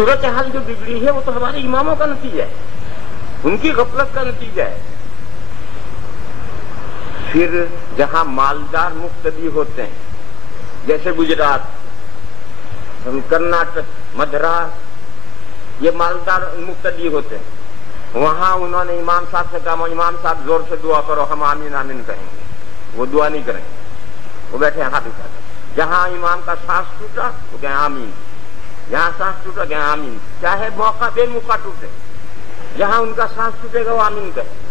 صورتحال جو بگڑی ہے وہ تو ہمارے اماموں کا نتیجہ ہے، ان کی غفلت کا نتیجہ ہے۔ پھر جہاں مالدار مقتدی ہوتے ہیں جیسے گجرات، کرناٹک، مدراس، یہ مالدار مقتدی ہوتے ہیں، وہاں انہوں نے امام صاحب سے کہا امام صاحب زور سے دعا کرو، ہم آمین آمین کہیں گے، وہ دعا نہیں کریں گے، وہ بیٹھے ہاتھ اٹھا کر۔ جہاں امام کا سانس ٹوٹا وہ کہیں آمین، جہاں سانس ٹوٹا کہیں آمین، چاہے موقع بے موقع ٹوٹے، جہاں ان کا سانس ٹوٹے گا وہ آمین کہیں۔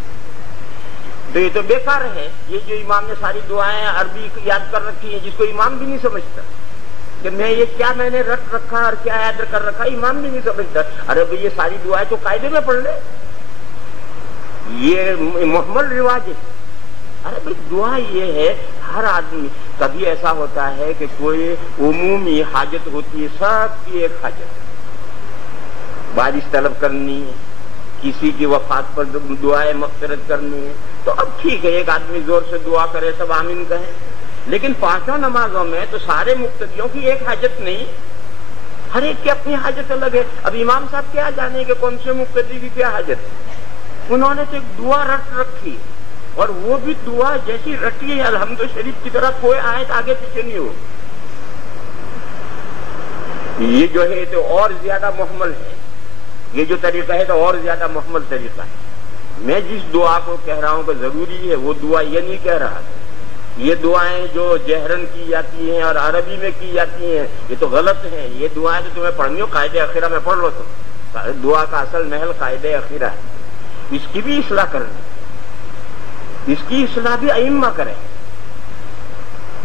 تو یہ تو بیکار ہے، یہ جو امام نے ساری دعائیں عربی یاد کر رکھی ہیں، جس کو امام بھی نہیں سمجھتا کہ میں نے رٹ رکھا اور کیا یاد کر رکھا، امام بھی نہیں سمجھتا۔ ارے بھئی یہ ساری دعائیں تو قاعدے میں پڑھ لے، یہ محمل رواج ہے۔ ارے بھئی دعا یہ ہے ہر آدمی، کبھی ایسا ہوتا ہے کہ کوئی عمومی حاجت ہوتی ہے، سب کی ایک حاجت، بارش طلب کرنی ہے، کسی کی وفات پر دعائیں مغفرت کرنی ہے، تو اب ٹھیک ہے ایک آدمی زور سے دعا کرے سب آمین کہیں، لیکن پانچوں نمازوں میں تو سارے مقتدیوں کی ایک حاجت نہیں، ہر ایک کی اپنی حاجت الگ ہے۔ اب امام صاحب کیا جانے کہ کون سے مقتدی کی کیا حاجت ہے، انہوں نے تو ایک دعا رٹ رکھی، اور وہ بھی دعا جیسی رٹی ہے الحمد شریف کی طرح، کوئی آیت آگے پیچھے نہیں ہو۔ یہ جو ہے تو اور زیادہ محمل ہے، یہ جو طریقہ ہے تو اور زیادہ محمل طریقہ ہے۔ میں جس دعا کو کہہ رہا ہوں کہ ضروری ہے وہ دعا یہ نہیں کہہ رہا، یہ دعائیں جو جہرن کی جاتی ہیں اور عربی میں کی جاتی ہیں یہ تو غلط ہیں، یہ دعائیں تو تمہیں پڑھنی ہو قاعدہ اخیرہ میں پڑھ لو، تم دعا کا اصل محل قاعدہ اخیرہ ہے، اس کی بھی اصلاح کرنی، اس کی اصلاح بھی ائمہ کریں،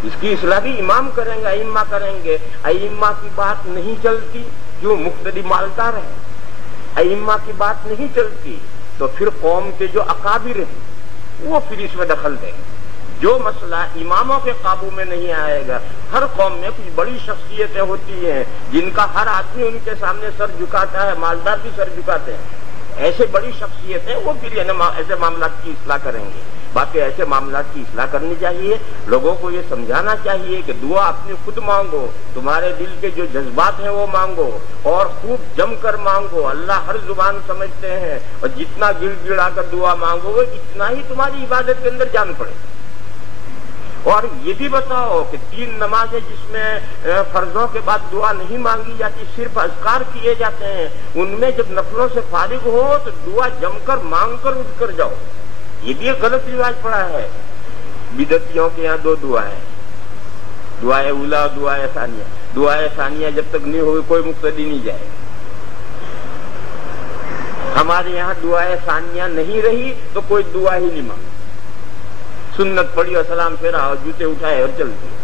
اس کی اصلاح بھی امام کریں گے، ائمہ کریں گے۔ ائمہ کی بات نہیں چلتی، کیوں؟ مقتدی مالدار ہے، ائمہ کی بات نہیں چلتی تو پھر قوم کے جو اکابر ہیں وہ پھر اس میں دخل دیں گے۔ جو مسئلہ اماموں کے قابو میں نہیں آئے گا، ہر قوم میں کچھ بڑی شخصیتیں ہوتی ہیں جن کا ہر آدمی ان کے سامنے سر جھکاتا ہے، مالدار بھی سر جھکاتے ہیں، ایسے بڑی شخصیتیں وہ پھر ایسے معاملات کی اصلاح کریں گے۔ باقی ایسے معاملات کی اصلاح کرنی چاہیے، لوگوں کو یہ سمجھانا چاہیے کہ دعا اپنی خود مانگو، تمہارے دل کے جو جذبات ہیں وہ مانگو، اور خوب جم کر مانگو، اللہ ہر زبان سمجھتے ہیں، اور جتنا گڑ گڑا کر دعا مانگو گے اتنا ہی تمہاری عبادت کے اندر جان پڑے۔ اور یہ بھی بتاؤ کہ 3 نمازیں جس میں فرضوں کے بعد دعا نہیں مانگی جاتی، صرف اذکار کیے جاتے ہیں، ان میں جب نفلوں سے فارغ ہو تو دعا جم کر مانگ کر اٹھ کر جاؤ، یہ بھی ایک غلط رواج پڑا ہے۔ بدعتیوں کے یہاں 2 دعائیں، دعائے اولا اور دعائے ثانیہ، دعائے ثانیہ جب تک نہیں ہوگی کوئی مقتدی نہیں جائے گا۔ ہمارے یہاں دعائے ثانیہ نہیں رہی تو کوئی دعا ہی نہیں مانگا، سنت پڑھی اور سلام پھیرا اور جوتے اٹھائے اور چل دیے۔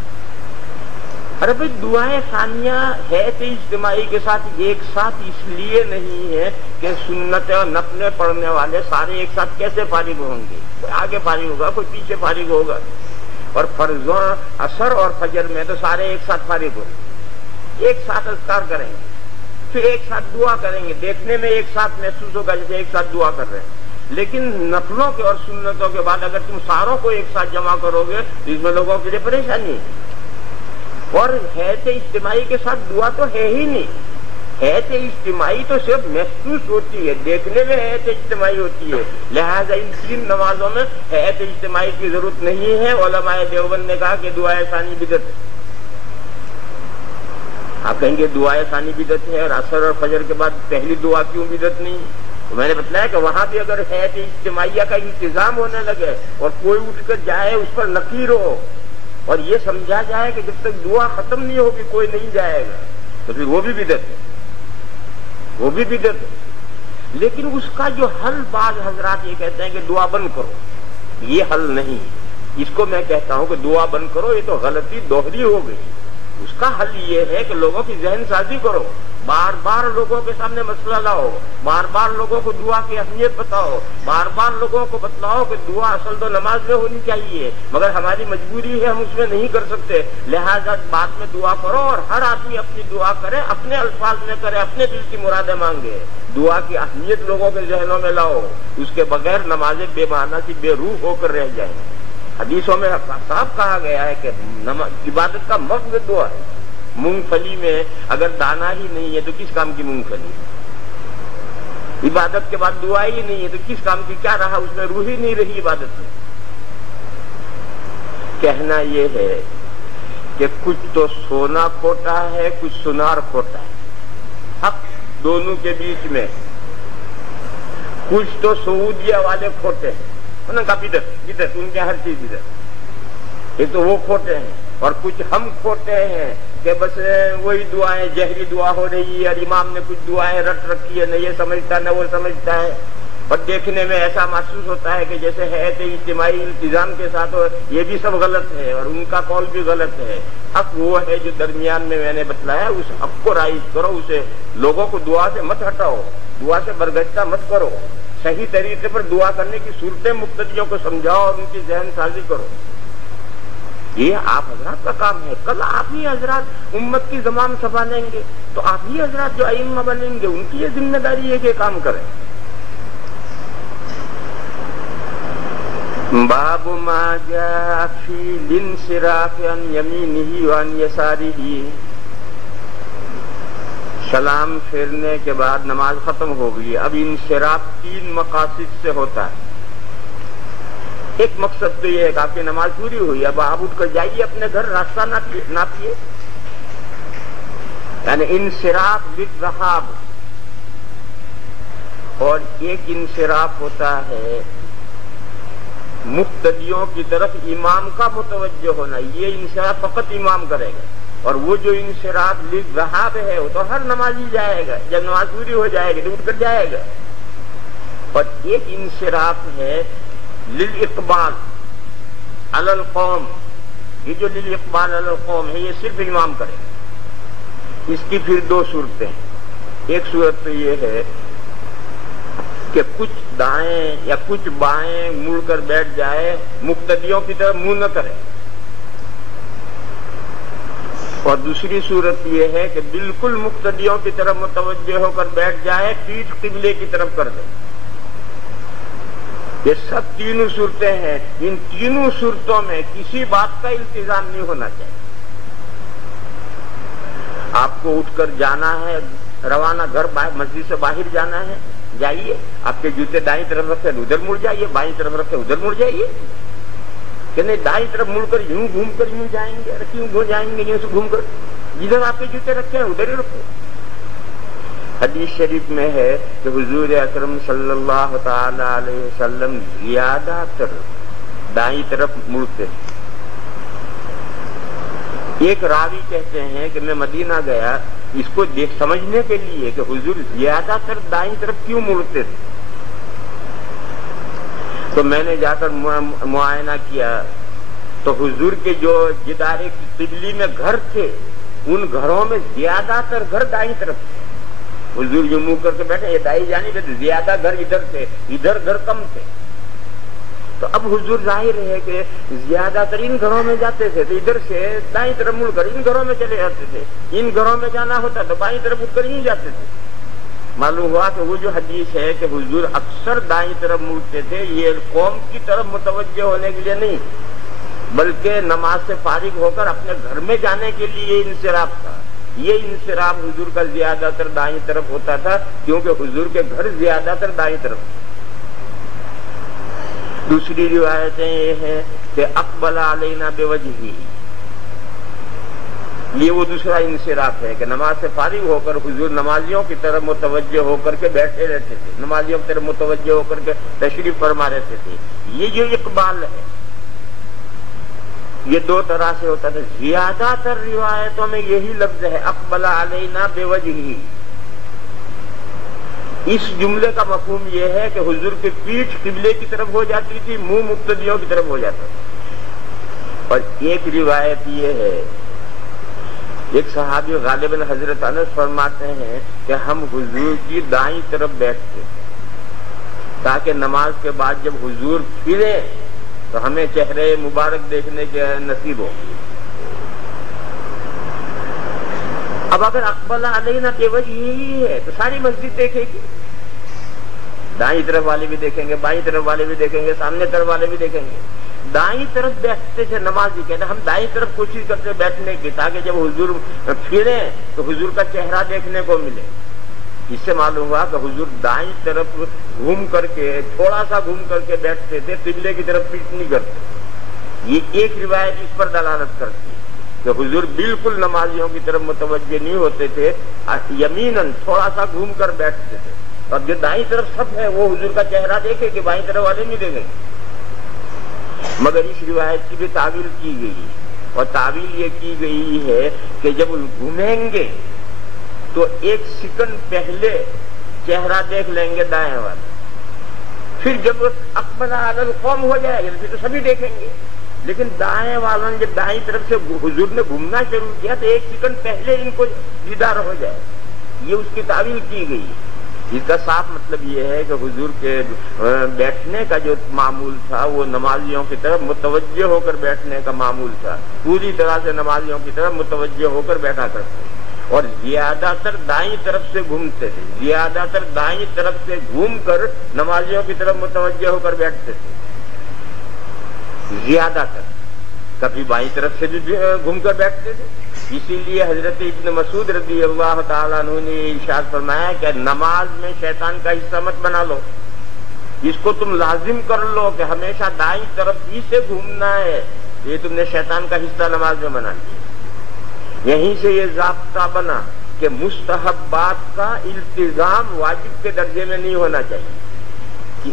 ارے بھائی دعائیں ثانیہ ہے تو اجتماعی کے ساتھ ایک ساتھ اس لیے نہیں ہے کہ سنت اور نفل پڑھنے والے سارے ایک ساتھ کیسے فارغ ہوں گے، کوئی آگے فارغ ہوگا کوئی پیچھے فارغ ہوگا، اور فرضوں عصر اور فجر میں تو سارے ایک ساتھ فارغ ہوں گے، ایک ساتھ اذکار کریں گے، پھر ایک ساتھ دعا کریں گے، دیکھنے میں ایک ساتھ محسوس ہوگا جیسے ایک ساتھ دعا کر رہے ہیں۔ لیکن نفلوں کے اور سنتوں کے بعد اگر تم ساروں کو ایک ساتھ جمع کرو گے تو اس میں لوگوں کے لیے پریشانی ہے۔ اور حیات اجتماعی کے ساتھ دعا تو ہے ہی نہیں، حیات اجتماعی تو صرف محسوس ہوتی ہے، دیکھنے میں حیات اجتماعی ہوتی ہے، لہذا ان 3 نمازوں میں حیات اجتماعی کی ضرورت نہیں ہے۔ علماء دیوبند نے کہا کہ دعائے ثانی بدعت ہے۔ آپ کہیں گے دعائے ثانی بدعت ہے اور عصر اور فجر کے بعد پہلی دعا کیوں بدعت نہیں؟ تو میں نے بتلایا کہ وہاں بھی اگر حیات اجتماعیہ کا انتظام ہونے لگے اور کوئی اٹھ کر جائے اس پر نقیر ہو اور یہ سمجھا جائے کہ جب تک دعا ختم نہیں ہوگی کوئی نہیں جائے گا، تو پھر وہ بھی بدعت ہے، وہ بھی بدعت ہے۔ لیکن اس کا جو حل بعض حضرات یہ کہتے ہیں کہ دعا بند کرو، یہ حل نہیں، اس کو میں کہتا ہوں کہ دعا بند کرو یہ تو غلطی دوہری ہو گئی۔ اس کا حل یہ ہے کہ لوگوں کی ذہن سازی کرو، بار بار لوگوں کے سامنے مسئلہ لاؤ، بار بار لوگوں کو دعا کی اہمیت بتاؤ، بار بار لوگوں کو بتلاؤ کہ دعا اصل تو نماز میں ہونی چاہیے مگر ہماری مجبوری ہے ہم اس میں نہیں کر سکتے، لہذا بعد میں دعا کرو، اور ہر آدمی اپنی دعا کرے، اپنے الفاظ میں کرے، اپنے دل کی مرادیں مانگے۔ دعا کی اہمیت لوگوں کے ذہنوں میں لاؤ، اس کے بغیر نمازیں بے معنی سی بے روح ہو کر رہ جائیں۔ حدیثوں میں صاف کہا گیا ہے کہ عبادت کا مقصد دعا ہے، مونگ پھلی میں اگر دانا ہی نہیں ہے تو کس کام کی مونگ پھلی؟ عبادت کے بعد دعا ہی نہیں ہے تو کس کام کی؟ کیا رہا اس میں؟ روح ہی نہیں رہی عبادت میں۔ کہنا یہ ہے کہ کچھ تو سونا کھوٹا ہے، کچھ سنار کھوٹا ہے، حق دونوں کے بیچ میں۔ کچھ تو سعودیہ والے کھوٹے ہیں، انہوں نے کہا بدعت، ان کے ہر چیز بدعت، یہ تو وہ کھوٹے ہیں، اور کچھ ہم کھوٹے ہیں کہ بس وہی دعائیں جہری دعا ہو رہی ہے اور امام نے کچھ دعائیں رٹ رکھی ہے، نہ یہ سمجھتا نہ وہ سمجھتا ہے، اور دیکھنے میں ایسا محسوس ہوتا ہے کہ جیسے ہے تو اجتماعی التزام کے ساتھ یہ بھی سب غلط ہے اور ان کا قول بھی غلط ہے۔ حق وہ ہے جو درمیان میں نے بتلایا، اس حق کو رائج کرو، اسے لوگوں کو دعا سے مت ہٹاؤ، دعا سے برگشتہ مت کرو، صحیح طریقے پر دعا کرنے کی صورتیں مقتدیوں کو سمجھاؤ اور ان کی ذہن سازی کرو۔ یہ آپ حضرات کا کام ہے۔ کل آپ ہی حضرات امت کی زمام سنبھالیں گے تو آپ ہی حضرات جو ائمہ بنیں گے ان کی یہ ذمہ داری ہے کہ کام کریں۔ باب ما جاء فی الانصراف عن یمینہ وعن یسارہ۔ سلام پھیرنے کے بعد نماز ختم ہو گئی، اب انصراف 3 مقاصد سے ہوتا ہے۔ ایک مقصد تو یہ ہے کہ آپ کی نماز پوری ہوئی، اب آپ اٹھ کر جائیے اپنے گھر، راستہ ناپیے، یعنی انصراف للذہاب۔ اور ایک انصراف ہوتا ہے مقتدیوں کی طرف امام کا متوجہ ہونا، یہ انصراف فقط امام کرے گا، اور وہ جو انصراف للذہاب ہے وہ تو ہر نمازی جائے گا، جب نماز پوری ہو جائے گی تو اٹھ کر جائے گا۔ اور ایک انصراف ہے للاقبال علی القوم، یہ جو للاقبال علی القوم ہے یہ صرف امام کرے گا۔ اس کی پھر 2 صورتیں ہیں۔ ایک صورت تو یہ ہے کہ کچھ دائیں یا کچھ بائیں مڑ کر بیٹھ جائے، مقتدیوں کی طرف منہ نہ کرے، اور دوسری صورت یہ ہے کہ بالکل مقتدیوں کی طرف متوجہ ہو کر بیٹھ جائے، پیٹھ قبلے کی طرف کر دے۔ یہ سب 3 صورتیں ہیں، ان 3 صورتوں میں کسی بات کا التزام نہیں ہونا چاہیے۔ آپ کو اٹھ کر جانا ہے، روانہ گھر مسجد سے باہر جانا ہے، جائیے، آپ کے جوتے دائیں طرف رکھے ادھر مڑ جائیے، بائیں طرف رکھے ادھر مڑ جائیے، کہ نہیں دائیں طرف مڑ کر یوں گھوم کر یوں جائیں گے، کیوں گھوم جائیں گے یوں سے گھوم کر، جدھر آپ کے جوتے رکھے ہیں ادھر ہی رکھو۔ حدیث شریف میں ہے کہ حضور اکرم صلی اللہ تعالی علیہ وسلم زیادہ تر دائیں طرف مڑتے۔ ایک راوی کہتے ہیں کہ میں مدینہ گیا اس کو سمجھنے کے لیے کہ حضور زیادہ تر دائیں طرف کیوں مڑتے تھے، تو میں نے جا کر معائنہ کیا تو حضور کے جو جدار قبلی میں گھر تھے ان گھروں میں زیادہ تر گھر دائیں طرف تھے۔ حضور جو منہ کر کے بیٹھے، یہ دائیں جانب ہے، زیادہ گھر ادھر تھے، ادھر گھر کم تھے۔ تو اب حضور ظاہر ہے کہ زیادہ تر ان گھروں میں جاتے تھے تو ادھر سے دائیں طرف مڑ کر ان گھروں میں چلے جاتے تھے، ان گھروں میں جانا ہوتا تو بائیں طرف اٹھ کر یوں جاتے تھے۔ معلوم ہوا کہ وہ جو حدیث ہے کہ حضور اکثر دائیں طرف مڑتے تھے، یہ قوم کی طرف متوجہ ہونے کے لیے نہیں بلکہ نماز سے فارغ ہو کر اپنے گھر میں جانے کے لیے انصراف تھا۔ یہ انصراف حضور کا زیادہ تر دائیں طرف ہوتا تھا کیونکہ حضور کے گھر زیادہ تر دائیں طرف تھے۔ دوسری روایتیں یہ ہیں کہ اقبل علینا بوجہہ، یہ وہ دوسرا انصراف ہے کہ نماز سے فارغ ہو کر حضور نمازیوں کی طرف متوجہ ہو کر کے بیٹھے رہتے تھے، نمازیوں کی طرف متوجہ ہو کر کے تشریف فرما رہتے تھے۔ یہ جو اقبال ہے یہ 2 طرح سے ہوتا تھا۔ زیادہ تر روایتوں میں یہی لفظ ہے اقبل علینا بوجہہ۔ اس جملے کا مفہوم یہ ہے کہ حضور کی پیٹھ قبلے کی طرف ہو جاتی تھی، منہ مقتدیوں کی طرف ہو جاتا تھا۔ اور ایک روایت یہ ہے، ایک صحابی غالباً حضرت انس فرماتے ہیں کہ ہم حضور کی دائیں طرف بیٹھتے تاکہ نماز کے بعد جب حضور پھرے تو ہمیں چہرے مبارک دیکھنے کے نصیب ہو۔ اب اگر اقبل علینا بوجہ یہی ہے تو ساری مسجد دیکھے گی، دائیں طرف والے بھی دیکھیں گے، بائیں طرف والے بھی دیکھیں گے، سامنے طرف والے بھی دیکھیں گے۔ دائیں طرف بیٹھتے تھے نمازی، کہتے ہم دائیں طرف کوشش کرتے بیٹھنے کی تاکہ جب حضور پھریں تو حضور کا چہرہ دیکھنے کو ملے۔ اس سے معلوم ہوا کہ حضور دائیں طرف گھوم کر کے تھوڑا سا گھوم کر کے بیٹھتے تھے، قبلے کی طرف پیٹ نہیں کرتے۔ یہ ایک روایت اس پر دلالت کرتی ہے کہ حضور بالکل نمازیوں کی طرف متوجہ نہیں ہوتے تھے، یمیناً تھوڑا سا گھوم کر بیٹھتے تھے، اور جو دائیں طرف سب ہے وہ حضور کا چہرہ دیکھے کہ بائیں طرف والے نہیں دیکھیں۔ مگر اس روایت کی بھی تعویل کی گئی، اور تعویل یہ کی گئی ہے کہ جب گھومیں گے تو ایک سیکنڈ پہلے چہرہ دیکھ لیں گے دائیں والے، پھر جب اقبل علی القوم ہو جائے گا پھر تو سبھی دیکھیں گے، لیکن دائیں والوں نے جب دائیں طرف سے حضور نے گھومنا شروع کیا تو ایک سیکنڈ پہلے ان کو دیدار ہو جائے، یہ اس کی تعویل کی گئی۔ اس کا صاف مطلب یہ ہے کہ حضور کے بیٹھنے کا جو معمول تھا وہ نمازیوں کی طرف متوجہ ہو کر بیٹھنے کا معمول تھا، پوری طرح سے نمازیوں کی طرف متوجہ ہو کر بیٹھا کرتے، اور زیادہ تر دائیں طرف سے گھومتے تھے، زیادہ تر دائیں طرف سے گھوم کر نمازیوں کی طرف متوجہ ہو کر بیٹھتے تھے، زیادہ تر، کبھی بائیں طرف سے بھی گھوم کر بیٹھتے تھے۔ اسی لیے حضرت ابن مسعود رضی اللہ تعالیٰ عنہ نے ارشاد فرمایا کہ نماز میں شیطان کا حصہ مت بنا لو، اس کو تم لازم کر لو کہ ہمیشہ دائیں طرف ہی سے گھومنا ہے، یہ تم نے شیطان کا حصہ نماز میں بنا لیا۔ یہیں سے یہ ضابطہ بنا کہ مستحبات کا التزام واجب کے درجے میں نہیں ہونا چاہیے۔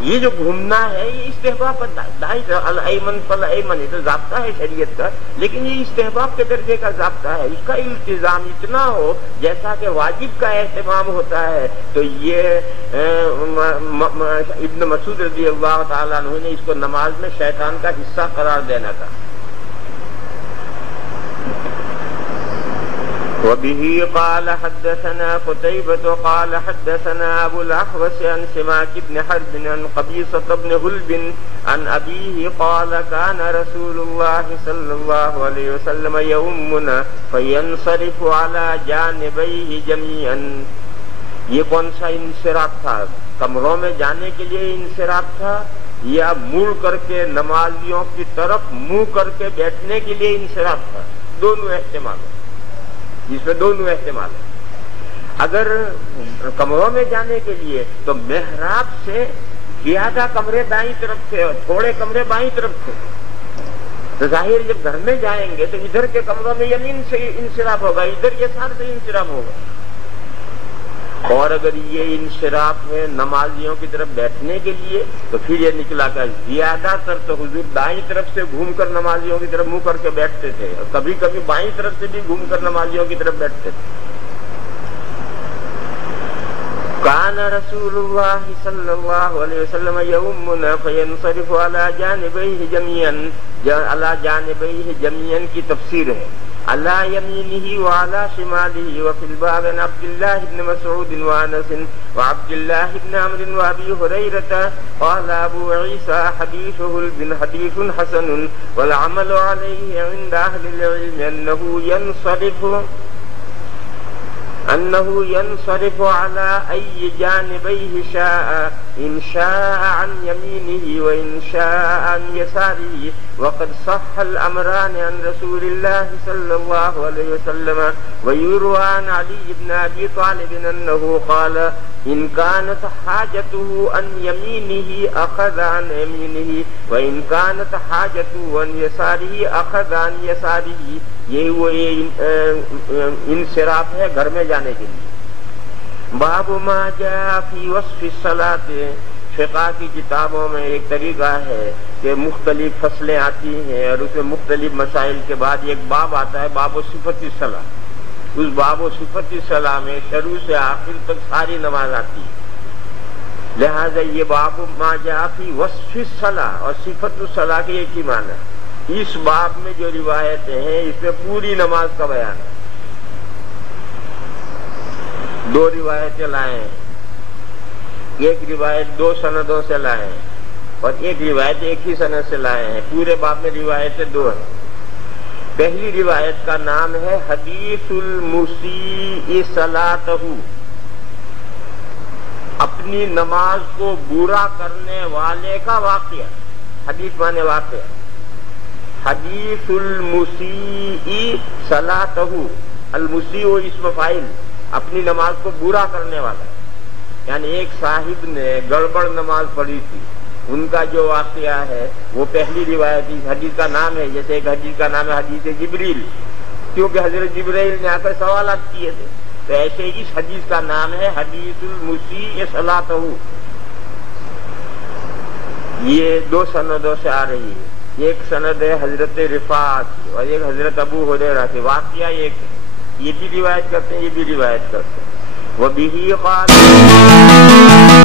یہ جو گھومنا ہے یہ استحباب دائیں الایمن فالایمن، یہ تو ضابطہ ہے شریعت کا، لیکن یہ استحباب کے درجے کا ضابطہ ہے، اس کا التزام اتنا ہو جیسا کہ واجب کا اہتمام ہوتا ہے۔ تو یہ ابن مسعود رضی اللہ تعالیٰ عنہ نے اس کو نماز میں شیطان کا حصہ قرار دینا تھا۔ وبه قال حدثنا قتيبة قال حدثنا أبو الأحوص عن سماك بن حرب عن قبيصة بن هلب عن أبيه قال كان رسول الله صلى الله عليه وسلم يؤمنا فينصرف على جانبيه جميعا۔ یہ کون سا انصراف تھا؟ کمروں میں جانے کے لیے انصراف تھا یا مڑ کر کے نمازیوں کی طرف منہ کر کے بیٹھنے کے لیے انصراف تھا؟ دونوں احتمال ہیں، جس میں دونوں احتمال ہیں۔ اگر کمروں میں جانے کے لیے تو محراب سے زیادہ کمرے دائیں طرف تھے اور تھوڑے کمرے بائیں طرف تھے، تو ظاہر جب گھر میں جائیں گے تو ادھر کے کمروں میں یمین سے انصراف ہوگا، ادھر یسار سے انصراف ہوگا۔ اور اگر یہ انصراف ہے نمازیوں کی طرف بیٹھنے کے لیے تو پھر یہ نکلا کہ زیادہ تر تو حضور دائیں طرف سے گھوم کر نمازیوں کی طرف منہ کر کے بیٹھتے تھے، اور کبھی کبھی بائیں طرف سے بھی گھوم کر نمازیوں کی طرف بیٹھتے تھے۔ کان رسول اللہ صلی اللہ علیہ وسلم یؤمنا فینصرف علی جانبیہ جميعا، علی جانبیہ جميعا کی تفسیر ہے على يمينه وعلى شماله، وفي الباب عن عبد الله بن مسعود وانس وعبد الله بن عمرو وابي هريره قال ابو عيسى حديثه حديث حسن والعمل عليه عند اهل العلم انه ينصرف على اي جانبيه شاء، ان شاء عن يمينه وان شاء عن يساره، وقد صح الامران عن رسول الله صلى الله عليه وسلم، ويروى عن علي بن ابي طالب انه قال ان كانت حاجته عن يمينه اخذ عن يمينه وان كانت حاجته عن يساره اخذ عن يساره۔ یہی وہ انصراف ہے گھر میں جانے کے لیے۔ باب ما جاء فی وصف الصلاۃ، فقہ کی کتابوں میں ایک طریقہ ہے کہ مختلف فصلیں آتی ہیں اور اس میں مختلف مسائل کے بعد ایک باب آتا ہے، باب و صفت الصلاۃ۔ اس باب و صفت الصلاۃ میں شروع سے آخر تک ساری نماز آتی ہے، لہذا یہ باب ما جاء فی وصف الصلاۃ اور صفت الصلاۃ کے ایک ہی معنی ہے۔ اس باب میں جو روایتیں ہیں اس میں پوری نماز کا بیان ہے۔ دو روایتیں لائے ہیں، ایک روایت دو سندوں سے لائے ہیں اور ایک روایت ایک ہی سند سے لائے ہیں۔ پورے باب میں روایتیں دو ہیں۔ پہلی روایت کا نام ہے حدیث المسیء صلاتہ، اپنی نماز کو برا کرنے والے کا واقعہ۔ حدیث مانے واقع. حدیث المسیء صلاتہ، المسیء اسم فاعل، اپنی نماز کو برا کرنے والا. یعنی ایک صاحب نے گڑبڑ نماز پڑھی تھی، ان کا جو واقعہ ہے وہ پہلی روایت اس حدیث کا نام ہے. جیسے ایک حدیث کا نام ہے حدیث جبریل، کیونکہ حضرت جبرائیل نے آ کر سوالات کیے تھے. تو ایسے اس حدیث کا نام ہے حدیث المسیء صلاتہ. یہ دو سندوں سے آ رہی ہے. ایک سند ہے حضرت رفاعہ کی اور ایک حضرت ابو ہریرہ کی. واقعہ ایک ہے، یہ بھی روایت کرتے ہیں، یہ بھی روایت کرتے ہیں. وَبِهِ قَالَ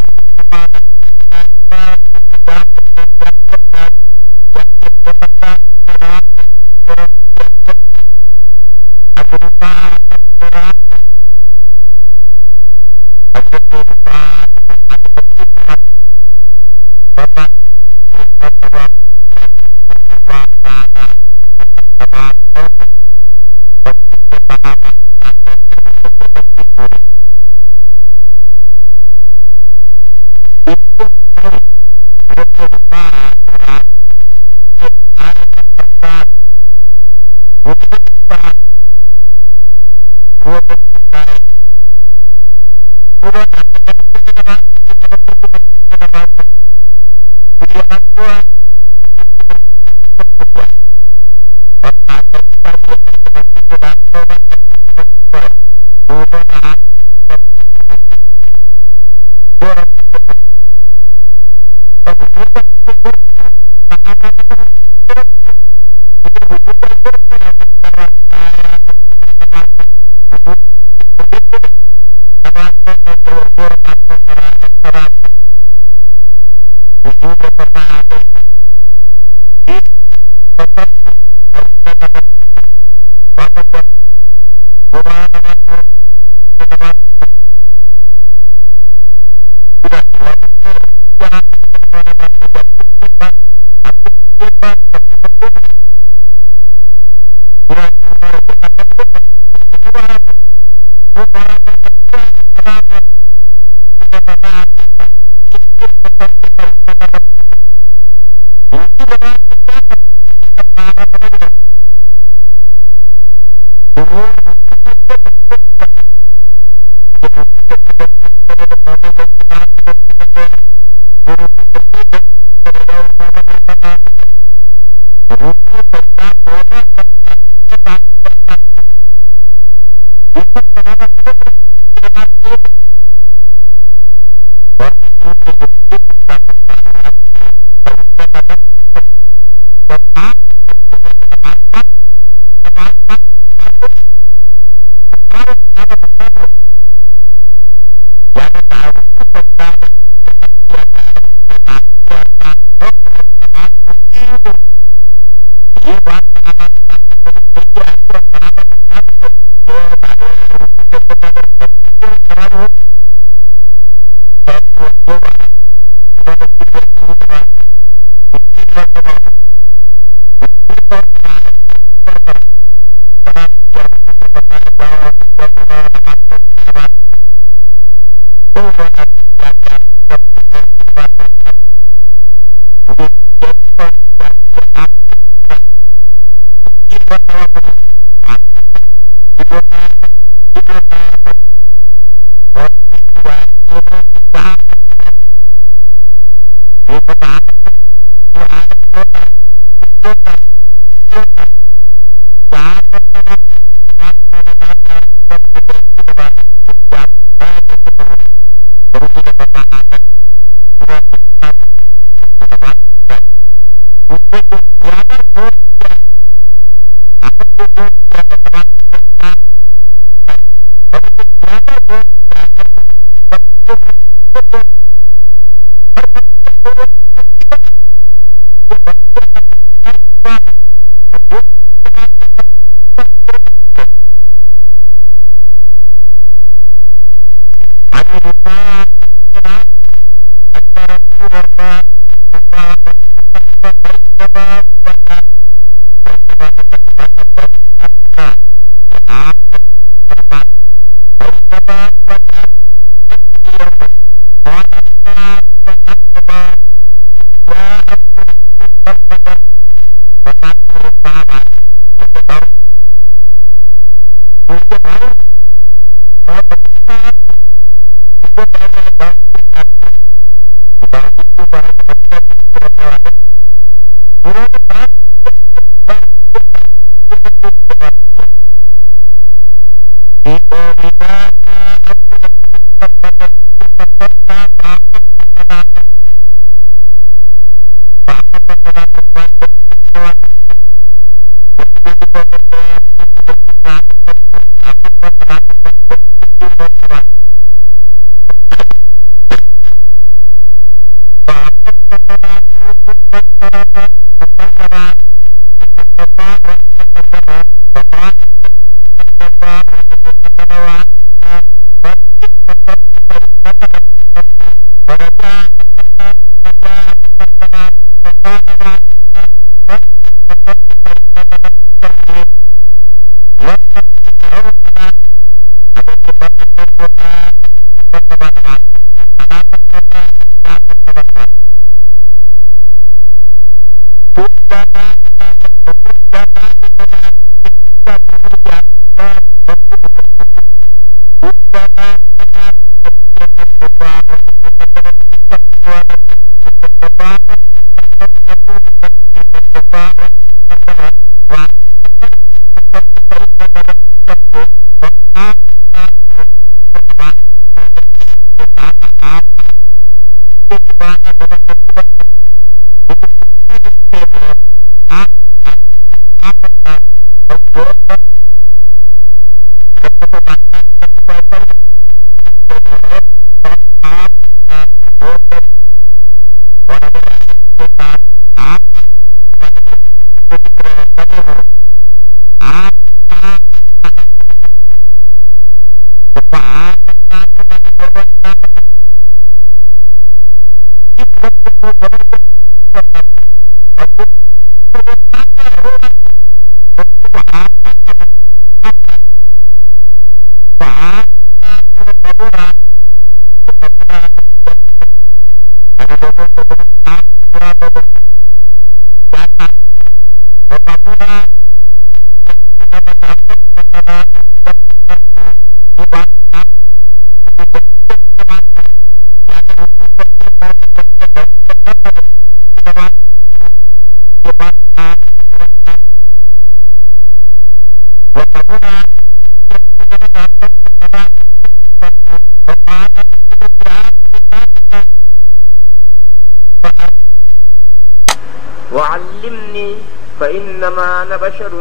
وعلمنی فإنما أنا بشر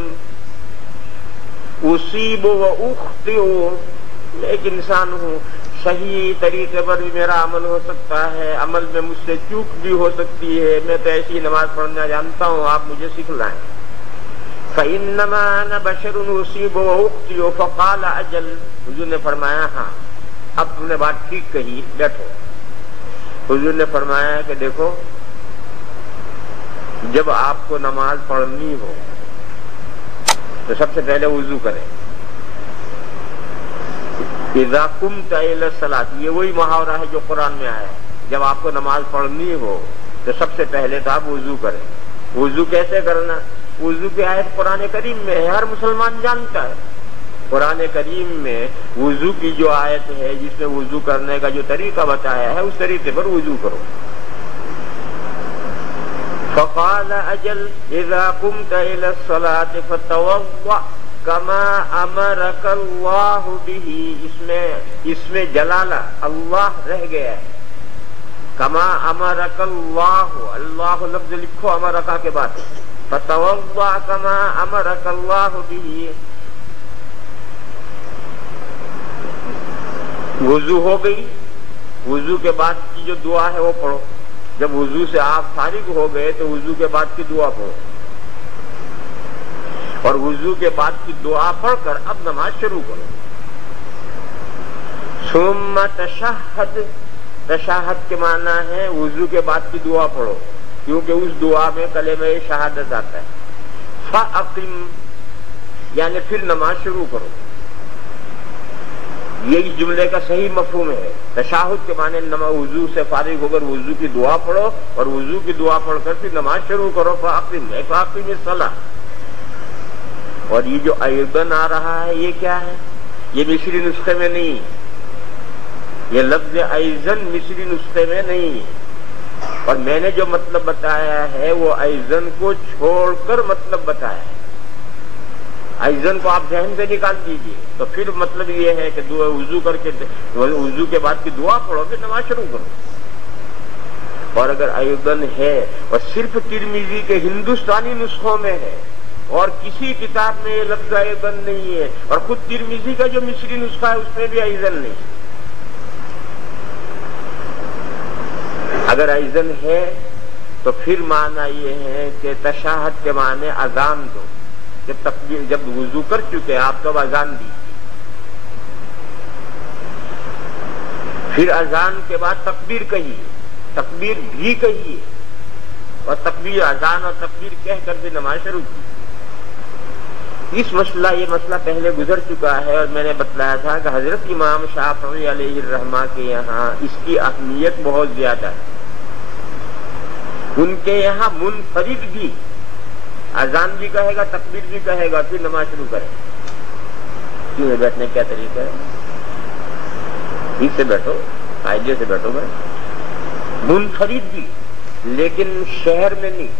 اصیب و اخطئ، ایک انسان ہوں، صحیح طریقے پر بھی میرا عمل ہو سکتا ہے، عمل میں مجھ سے چوک بھی ہو سکتی ہے، میں تو ایسی نماز پڑھنا جانتا ہوں، آپ مجھے سکھلائیں۔ فإنما أنا بشر اصیب و اخطئ فقال اجل، حضور نے فرمایا ہاں اب تم نے بات ٹھیک کہی، بیٹھو۔ حضور نے فرمایا کہ دیکھو، جب آپ کو نماز پڑھنی ہو تو سب سے پہلے وضو کریں۔ اذا قمت الى الصلاۃ، یہ وہی محاورہ ہے جو قرآن میں آیا ہے، جب آپ کو نماز پڑھنی ہو تو سب سے پہلے تو آپ وضو کریں۔ وضو کیسے کرنا؟ وضو کی آیت قرآن کریم میں ہے، ہر مسلمان جانتا ہے۔ قرآن کریم میں وضو کی جو آیت ہے جس میں وضو کرنے کا جو طریقہ بتایا ہے، اس طریقے پر وضو کرو۔ فقال اجل اذا قمت الى الصلاة فتوضأ كما امرك اللہ به، اس میں جلالہ اللہ رہ گیا ہے۔ کما امرک اللہ، اللہ لفظ لکھو امرکا کے بعد، فتوضأ كما امرك اللہ به، وضو ہو گئی، وضو کے بعد کی جو دعا ہے وہ پڑھو۔ جب وضو سے آپ فارغ ہو گئے تو وضو کے بعد کی دعا پڑھو، اور وضو کے بعد کی دعا پڑھ کر اب نماز شروع کرو۔ ثم تشہد، تشہد کے معنی ہے وضو کے بعد کی دعا پڑھو، کیونکہ اس دعا میں کلمہ شہادت آتا ہے۔ فاقم، یعنی پھر نماز شروع کرو۔ یہ اس جملے کا صحیح مفہوم ہے۔ تشہد کے معنی وضو سے فارغ ہو کر وضو کی دعا پڑھو، اور وضو کی دعا پڑھ کر پھر نماز شروع کرو۔ فاقم الصلاۃ، اور یہ جو ایضاً آ رہا ہے یہ کیا ہے؟ یہ مصری نسخے میں نہیں، یہ لفظ ایضاً مصری نسخے میں نہیں، اور میں نے جو مطلب بتایا ہے وہ ایضاً کو چھوڑ کر مطلب بتایا ہے۔ ایضاً کو آپ ذہن سے نکال دیجئے تو پھر مطلب یہ ہے کہ وضو کر کے وضو کے بعد کی دعا پڑھو پھر نماز شروع کرو۔ اور اگر ایضاً ہے اور صرف ترمذی کے ہندوستانی نسخوں میں ہے اور کسی کتاب میں یہ لفظ ایضاً نہیں ہے، اور خود ترمذی کا جو مصری نسخہ ہے اس میں بھی ایضاً نہیں ہے، اگر ایضاً ہے تو پھر معنی یہ ہے کہ تشہد کے معنی اذان دو، جب وضو کر چکے آپ تو اذان دیجیے، پھر اذان کے بعد تکبیر کہیے، تکبیر بھی کہیے، اور تکبیر اذان اور تکبیر کہہ کر بھی نماز شروع کی۔ یہ مسئلہ پہلے گزر چکا ہے، اور میں نے بتلایا تھا کہ حضرت امام شافعی علیہ الرحمہ کے یہاں اس کی اہمیت بہت زیادہ ہے۔ ان کے یہاں منفرد بھی اذان بھی کہے گا، تکبیر بھی کہے گا، پھر نماز شروع کرے۔ کیوں بیٹھنے کا کیا طریقہ ہے؟ ٹھیک سے بیٹھو، قاعدے سے بیٹھو گے، منفرد بھی، لیکن شہر میں نہیں،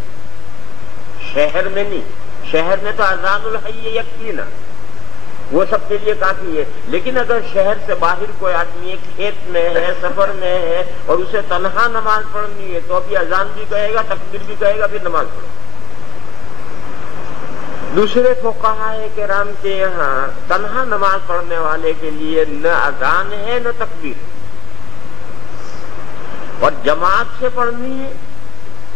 شہر میں تو اذان الحی یکفینا، وہ سب کے لیے کافی ہے، لیکن اگر شہر سے باہر کوئی آدمی کھیت میں ہے، سفر میں ہے، اور اسے تنہا نماز پڑھنی ہے تو ابھی اذان بھی کہے گا، تکبیر بھی کہے گا، پھر نماز پڑھے۔ دوسرے فقہاء کرام کے یہاں تنہا نماز پڑھنے والے کے لیے نہ اذان ہے نہ تکبیر، اور جماعت سے پڑھنی ہے،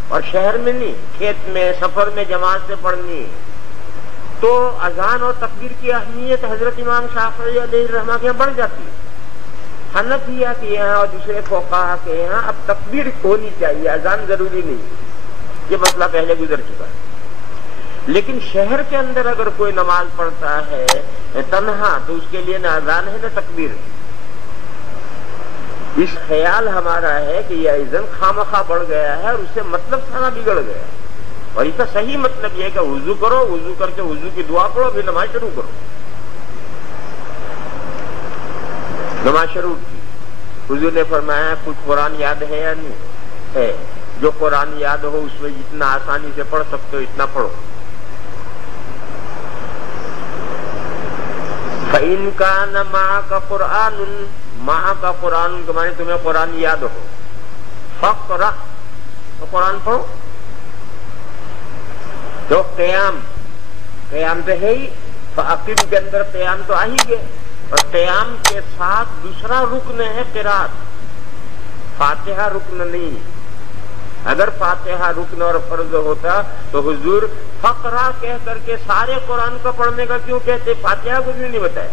اور شہر میں نہیں، کھیت میں سفر میں جماعت سے پڑھنی ہے، تو اذان اور تکبیر کی اہمیت حضرت امام شافعی علیہ الرحمہ کے یہاں بڑھ جاتی ہے۔ حنفیہ کے یہاں اور دوسرے فقہاء کے یہاں اب تکبیر ہونی چاہیے، اذان ضروری نہیں، یہ مسئلہ پہلے گزر چکا ہے۔ لیکن شہر کے اندر اگر کوئی نماز پڑھتا ہے تنہا تو اس کے لیے نہ اذان ہے نہ تکبیر ہے۔ اس خیال ہمارا ہے کہ یہ اذان خامخواہ بڑھ گیا ہے اور اس سے مطلب سارا بگڑ گیا ہے، اور اس کا صحیح مطلب یہ ہے کہ وضو کرو، وضو کر کے وضو کی دعا پڑھو، پھر نماز شروع کرو۔ نماز شروع کی، حضور نے فرمایا کچھ قرآن یاد ہے یا نہیں ہے؟ جو قرآن یاد ہو اس میں جتنا آسانی سے پڑھ سکتے ہو اتنا پڑھو۔ فَإِن كَانَ مَعَكَ قُرْآنٌ، مَعَكَ قُرْآنٌ کے معنی تمہیں قرآن یاد ہو، فَاقْرَأْ، تو قرآن پڑھو۔ تو قیام تو ہے ہی، فَأَقِمْ کے اندر قیام تو آ ہی گئے، اور قیام کے ساتھ دوسرا رکن ہے قرات، فاتحہ رکن نہیں۔ اگر فاتحہ رکن اور فرض ہوتا تو حضور فقرہ کہہ کر کے سارے قرآن کا پڑھنے کا کیوں کہتے؟ فاتحہ کو کیوں نہیں بتایا؟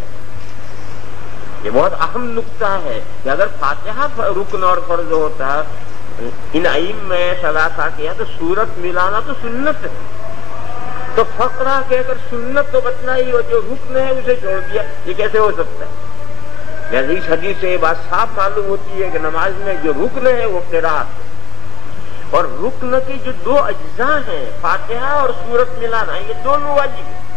یہ بہت اہم نقطہ ہے کہ اگر فاتحہ رکن اور فرض ہوتا، ان ائمہ میں ثلاثہ کیا تو سورت ملانا تو سنت ہے، تو فقرہ کہہ کر سنت تو بتلائی، اور جو رکن ہے اسے چھوڑ دیا، یہ کیسے ہو سکتا ہے؟ لہذا اس حدیث سے یہ بات صاف معلوم ہوتی ہے کہ نماز میں جو رکن ہے وہ قرات ہے، اور رکن کے جو دو اجزاء ہیں فاتحہ اور سورت ملانا، یہ دونوں واجب ہیں۔